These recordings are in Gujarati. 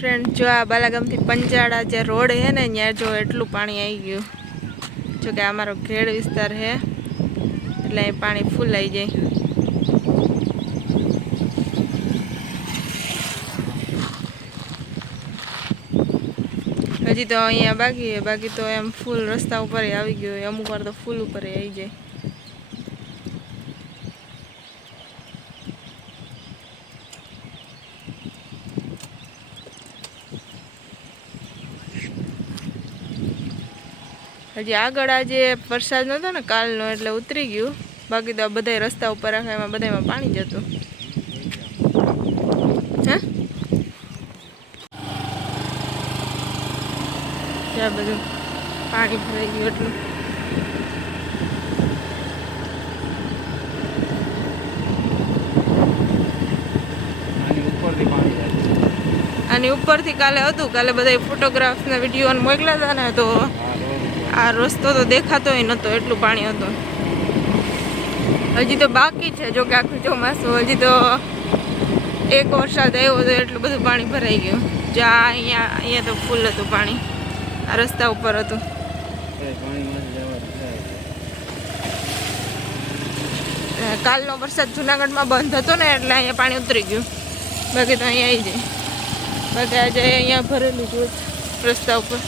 ફ્રેન્ડ જો આ બાલાગામથી પંજાળા જે રોડ છે ને, ત્યાં જો એટલું પાણી આવી ગયું. જો કે અમારો ઘેડ વિસ્તાર છે, એટલે અહીં પાણી ફૂલ આવી જાય. હજી તો અહીંયા બાકી બાકી તો એમ ફૂલ રસ્તા ઉપર આવી ગયું અમુક વાર તો ફૂલ ઉપર આવી જાય. હજી આગળ આજે વરસાદ નહોતો ને કાલનો એટલે ઉતરી ગયું. બાકી તો બધા રસ્તા ઉપર રાખે એમાં બધામાં પાણી જતું હે? ત્યાં બધું પાણી ભરાઈ ગયું એટલું. આની ઉપરથી આની ઉપરથી કાલે હતું. કાલે બધા ફોટોગ્રાફ્સના વીડિયો મોકલ્યા હતા ને તો આ રસ્તો તો દેખાતો નહોતો એટલું પાણી હતું. હજી તો બાકી છે જો કે આખું ચોમાસું હજી તો એક વરસાદ આવ્યો તો એટલું બધું પાણી ભરાઈ ગયું. જ્યાં અહીંયા અહીંયા તો ફૂલ હતું પાણી. આ રસ્તા ઉપર હતું. જાય કાલનો વરસાદ જુનાગઢમાં બંધ હતો ને એટલે અહીંયા પાણી ઉતરી ગયું. બાકી તો અહીંયા આવી જાય. બાકી આજે અહીંયા ભરેલું જ રસ્તા ઉપર.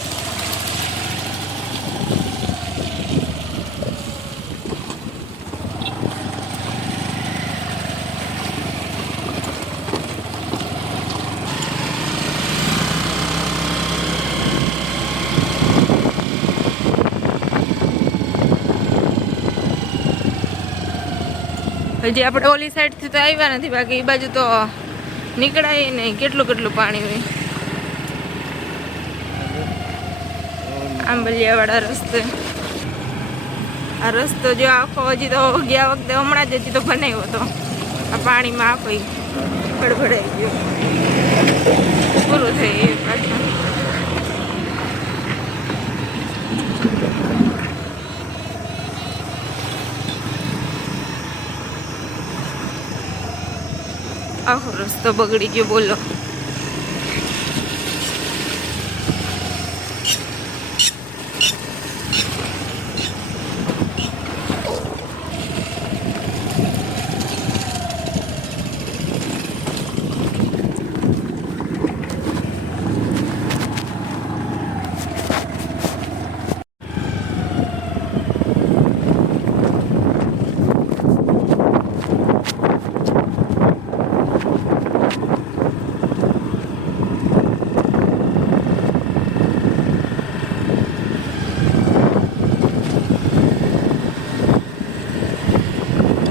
હજી આપણે ઓલી સાઈડથી તો આવ્યા નથી, બાકી એ બાજુ તો નીકળાય નહીં. કેટલું કેટલું પાણી હોય. આંબલિયાવાળા રસ્તે. આ રસ્તો જો આખો હજી તો ગયા વખતે હમણાં જ હજી તો બનાવ્યો હતો. આ પાણીમાં આખો ગડબડાઈ ગયો. પૂરું થઈ પાછું. આખો રસ્તો બગડી ગયો બોલો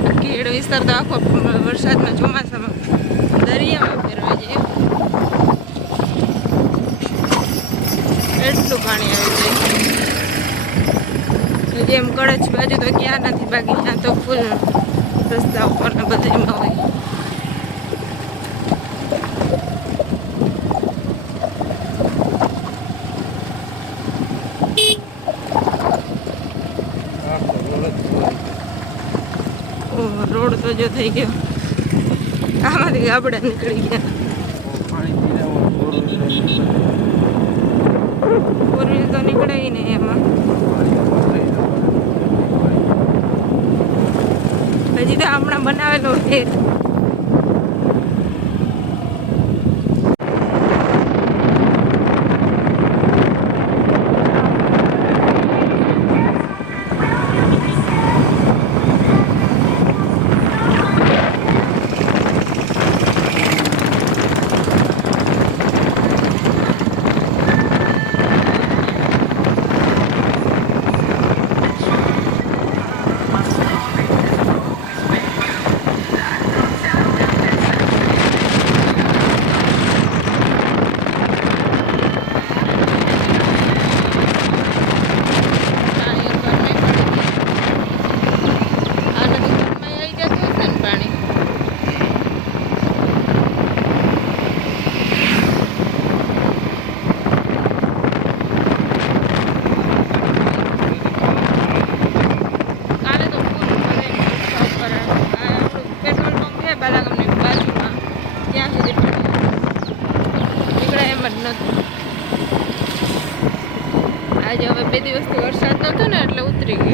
આ ખેડ વિસ્તાર તો આખો વરસાદમાં ચોમાસામાં દરિયામાં ફેરવાઈ જાય એટલું પાણી આવી જાય હજી એમ કડચ બાજુ તો ક્યાં નથી બાકી, ત્યાં તો ફૂલ રસ્તા ઉપર ને બધામાં હોય. Thank you. રોડ તો જો થઈ ગયો. આમાંથી ગાબડા નીકળી ગયા. ફોર તો નીકળાય ને એમાં. હજી તો હમણાં બનાવેલો છે. એમ નથી આજે હવે બે દિવસથી વરસાદ નહોતો ને એટલે ઉતરી ગયું.